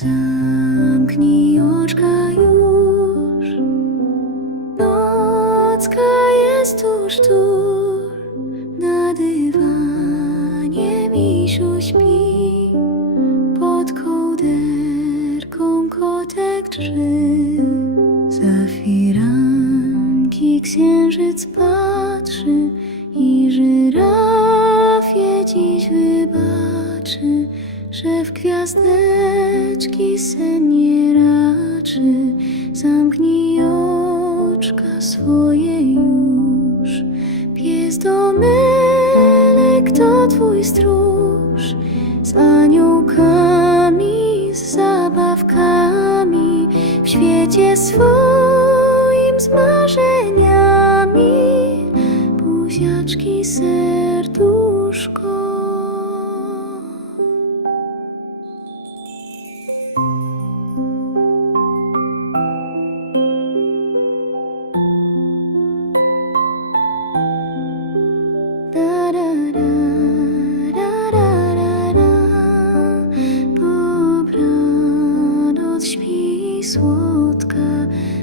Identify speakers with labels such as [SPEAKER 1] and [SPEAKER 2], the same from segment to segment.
[SPEAKER 1] Zamknij oczka już. Nocka jest tuż, tuż. Na dywanie misiu śpi. Pod kołderką kotek drży. Za firanki księżyc patrzy I żyrafie dziś wybaczy Że w gwiazdeczki sen nie raczy Zamknij oczka swoje już. Pies Domelek to twój stróż Z aniołkami, z zabawkami W świecie swoim z marzeniami. Buziaczki serduszka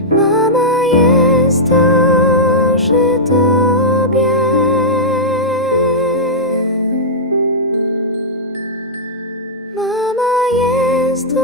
[SPEAKER 1] mama jest przy tobie. Mama jest